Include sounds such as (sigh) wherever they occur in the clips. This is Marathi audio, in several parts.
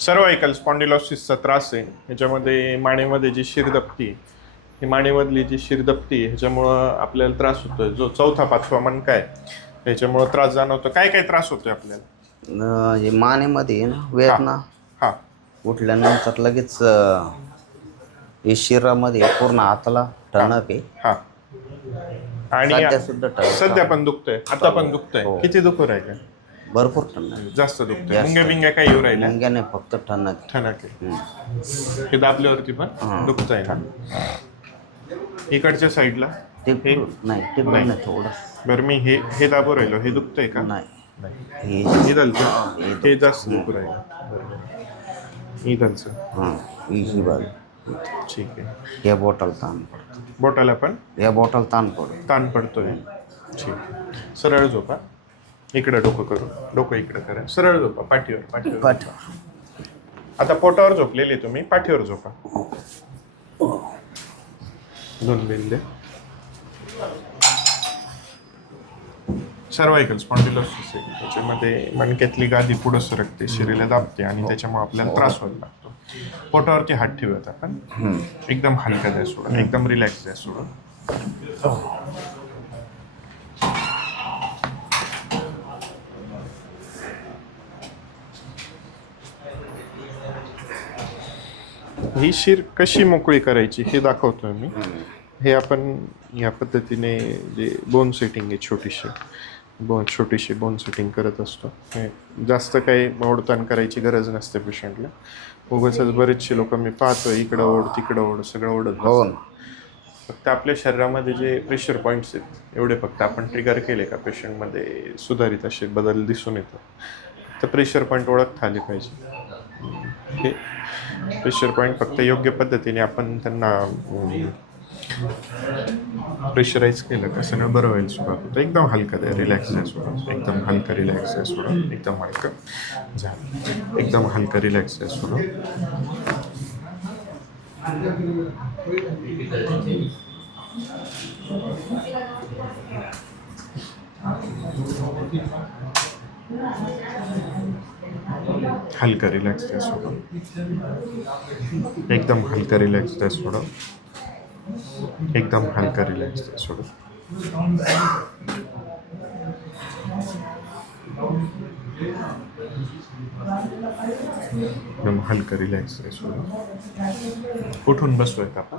सर्वायकल स्पॉन्डिलॉसिसचा त्रास आहे. ह्याच्यामध्ये मानेमध्ये जी शिरदप्ती ही मानेमधली जी शिरदप्ती ह्याच्यामुळं आपल्याला त्रास होतोय. जो चौथा पाचवा मणका आहे ह्याच्यामुळं त्रास जाणवतो. काय काय त्रास होतोय आपल्याला? अं, हे मानेमध्ये ना वेदना? हा उठल्यानंतर लगेच अं, हे शरीरामध्ये पूर्ण हाताला टणक आहे. हा. आणि सध्या सुद्धा टणक सध्या पण दुखतंय. आता पण दुखतंय. हो. किती दुखू राहिलं भरपूर टणक आहे. जास्त दुखतंय. जास्त. मुंग्या बिंग्या काय येऊ राहिल्या? मुंग्याने फक्त टणक आहे. ठणक आहे. हे दाबल्यावरती पण हा. दुखतंय ना इकडच्या साईडला ते नाही ते नाही. नाही. थोडं. बरं मी हे हे दाबू राहिलो. हे दुखतंय का? नाही. हे हे दलचं हे जास्त दुखू राहिलं. हे दलचं हां ही ही बाजू. ठीक आहे. या बॉटल ताण पडतो. बोटाला पण? या बॉटल ताण पडतो. ताण पडतोय. ठीक आहे. सरळ झोपा. इकडे डोकं करू. डोकं इकडे करा. सरळ झोपा. पाठीवर पाठीवर. पाठवा आता पोटावर झोपलेले तुम्ही. पाठीवर झोपा. दोन बिंदे. सर्वायकल स्पॉन्डिलोसिस त्याच्यामध्ये मणक्यातली गादी पुढं सरकते. शरीराला दाबते आणि त्याच्यामुळे आपल्याला त्रास व्हायला लागतो. पोटावरती हात ठेवूयात आपण. एकदम हलका द्या सोडून एकदम रिलॅक्स द्या सोडून ही शिर कशी मोकळी करायची हे दाखवतोय मी हे आपण या पद्धतीने जे बोन सेटिंग आहे छोटीशी. बोन छोटीशी बोन सेटिंग करत असतो. हे जास्त काही मोडताण करायची गरज नसते पेशंटला उगाच बरेचसे लोक मी पाहतो इकडं ओढ तिकडं ओढ सगळं ओढत हो. फक्त आपल्या शरीरामध्ये जे प्रेशर पॉईंट्स आहेत एवढे फक्त आपण ट्रिगर केले का पेशंटमध्ये सुधारित असे बदल दिसून येतात. तर प्रेशर पॉईंट ओळखता आले पाहिजे. हे प्रेशर पॉईंट फक्त योग्य पद्धतीने आपण त्यांना प्रेशराईज केलं का सगळं बरं होईल सुरुवात. होतं एकदम हलकं द्या रिलॅक्स आहे सोडून एकदम हलकं रिलॅक्स आहे सोडून एकदम हलकं. झालं. एकदम हलकं रिलॅक्स आहे सोडून हलका रिलॅक्स टेस्ट सोडून एकदम हलका रिलॅक्स टेस्ट सोडून एकदम हलका रिलॅक्स टेस्ट सोडून एकदम हलका रिलॅक्स टेस्ट सोडून उठून बसतोय का आपण?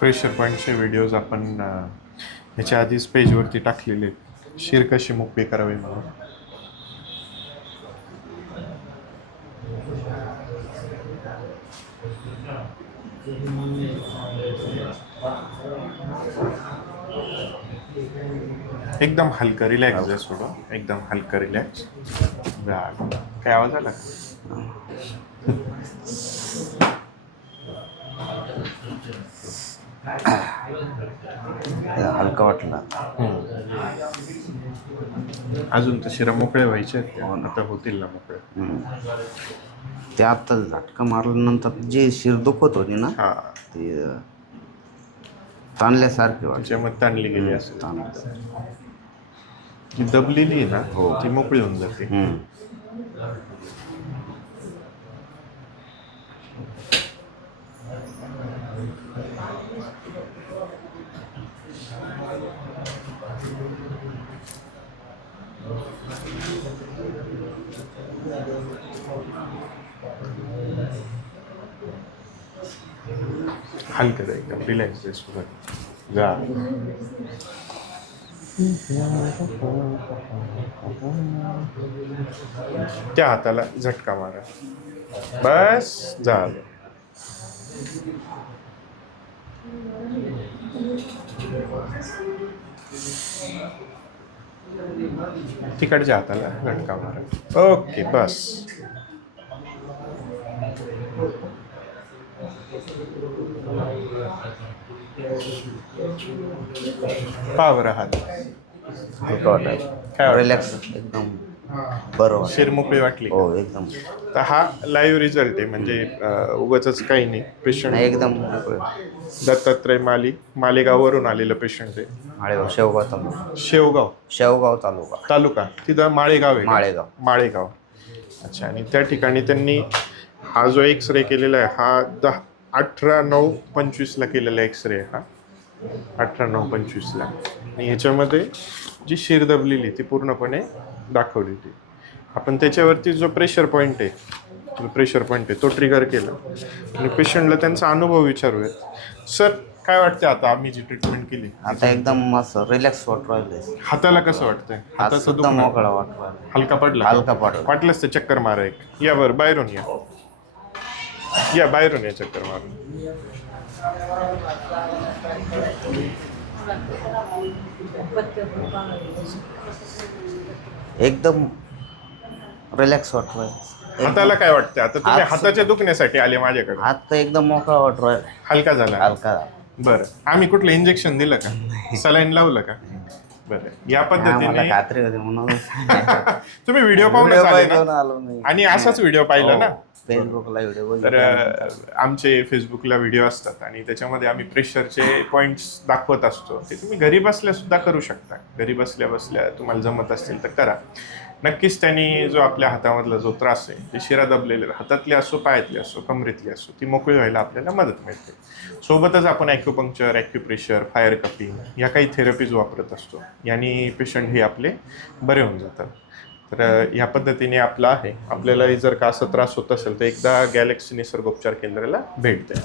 प्रेशर पॉईंटचे व्हिडिओज आपण ह्याच्या आधीच पेजवरती टाकलेले आहेत. शिर कशी मोकळी करावी म्हणून. एकदम हलकं रिलॅक्स द्या सोडून एकदम हलकं रिलॅक्स काय आवाज आला? (laughs) (coughs) हलका वाटला. अजून तर शिरा मोकळे व्हायचे. हो. आता होतील ना मोकळे. ते आता झटका मारल्यानंतर जे शिर दुखत होती ना हा. ते ताणल्यासारखे वाटते त्याच्यामध्ये ताणली गेली असेल. ताणलं. ती दबलेली आहे ना ती मोकळी होऊन जाते. हलकं आहे एकदम रिलॅक्स आहे जा त्या हाताला झटका मारा बस झालं तिकडच्या हाताला झटका मारा. ओके बस. पहा बरं हात काय? रिलॅक्स एकदम. बरं वाटतं. शिर मोकळी वाटली. हो एकदम. तर हा लाईव्ह रिझल्ट आहे म्हणजे उगाच काही नाही. पेशंट नाही एकदम मोकळं. दत्तात्रय माली मालेगाववरून आलेलं पेशंट आहे. माळेगाव शेवगाव तालुका. शेवगाव. शेवगाव तालुका. तालुका. तिथं माळेगाव आहे का? माळेगाव. माळेगाव. अच्छा आणि त्या ठिकाणी त्यांनी हा जो एक्स रे केलेला आहे हा दहा अठरा नऊ पंचवीसला केलेला एक्स रे हा. नऊ पंचवीसला आणि ह्याच्यामध्ये जी शिर दबलेली ती पूर्णपणे दाखवली होती आपण त्याच्यावरती जो प्रेशर पॉईंट आहे जो प्रेशर पॉईंट आहे तो ट्रिगर केला. आणि पेशंटला त्यांचा अनुभव विचारूयात. सर काय वाटतं आता आम्ही जी ट्रीटमेंट केली? आता एकदम मस्त रिलॅक्स वाटू राहिले हाताला कसं वाटतंय? हात हाताचं दुखणं? मोकळा वाटू हलका पडला हलका पडला. वाटलंच ते चक्कर मारा एक. या बरं बाहेरून या. या बाहेरून या चक्कर मारून. एकदम रिलॅक्स वाटू राहिले हाताला काय वाटतं आता तुम्ही हात- हाताच्या दुखण्यासाठी आले माझ्याकडे. हात तर एकदम मोकळा वाटू राहिला हलका झाला. हलका. बरं. आम्ही कुठलं इंजेक्शन दिलं का? सलाईन लावलं का? बरं. या हा, मला पद्धतीने खात्री होती म्हणून. (laughs) तुम्ही व्हिडिओ व्हिडिओ आले बघून ना आलो मी. आणि असाच व्हिडिओ पाहिला ना? फेसबुकला व्हिडिओ तर आमचे फेसबुकला व्हिडिओ असतात आणि त्याच्यामध्ये आम्ही प्रेशरचे पॉईंट्स दाखवत असतो. ते तुम्ही घरी बसल्या सुद्धा करू शकता. घरी बसल्या बसल्या तुम्हाला जमत असतील तर करा. नक्कीच त्यांनी जो आपल्या हातामधला जो त्रास आहे ते शिरा दबलेले हातातली असो पायातली असो कमरेतली असो ती मोकळी व्हायला आपल्याला मदत मिळते. सोबतच आपण ॲक्युपंक्चर ॲक्युप्रेशर फायर कपिंग या काही थेरपीज वापरत असतो. यांनी पेशंट हे आपले बरे होऊन जातात. तर ह्या पद्धतीने आपला आहे. आपल्याला जर का असा त्रास होत असेल तर एकदा गॅलेक्सी निसर्गोपचार केंद्राला भेट द्या.